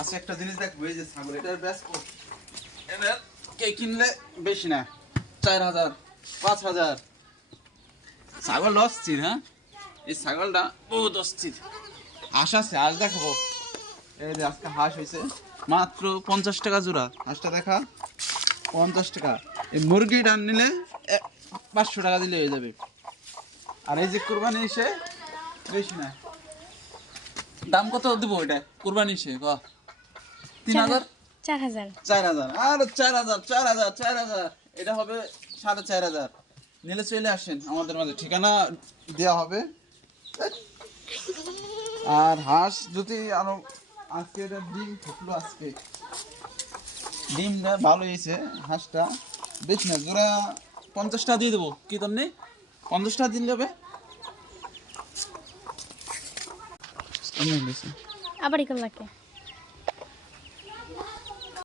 আচ্ছা একটা জিনিস দেখবো, এই যে ছাগল এটার ব্যাস এটা কে কিনলে বেশি না 4000 5000 ছাগল অস্থির। হ্যাঁ এই ছাগলটা বহুত অস্থির। হাঁস আছে, হাঁস দেখাবো। এই যে আজকে হাঁস হয়েছে মাত্র 50 টাকা জোড়া। হাঁসটা দেখা 50 টাকা। এই মুরগিটা নিলে 500 টাকা দিলে হয়ে যাবে। আর এই যে কুরবানি এসে বেশি না। দাম কত দেবো এটা কুরবানি এসে? 3000 4000 4000 আর 4000 এটা হবে 4500। নিলে চলে আসেন আমাদের মাঝে, ঠিকানা দেওয়া হবে। আর হাঁস যদি আরো আজকে এটা ডিম ফুটলো, আজকে ডিমটা ভালো হয়েছে। হাঁসটা বেশি না, জোড়া 50 টাকা দিয়ে দেবো। কি তেমনি 50 টাকা দিন যাবে। আবার ইকল লাগে।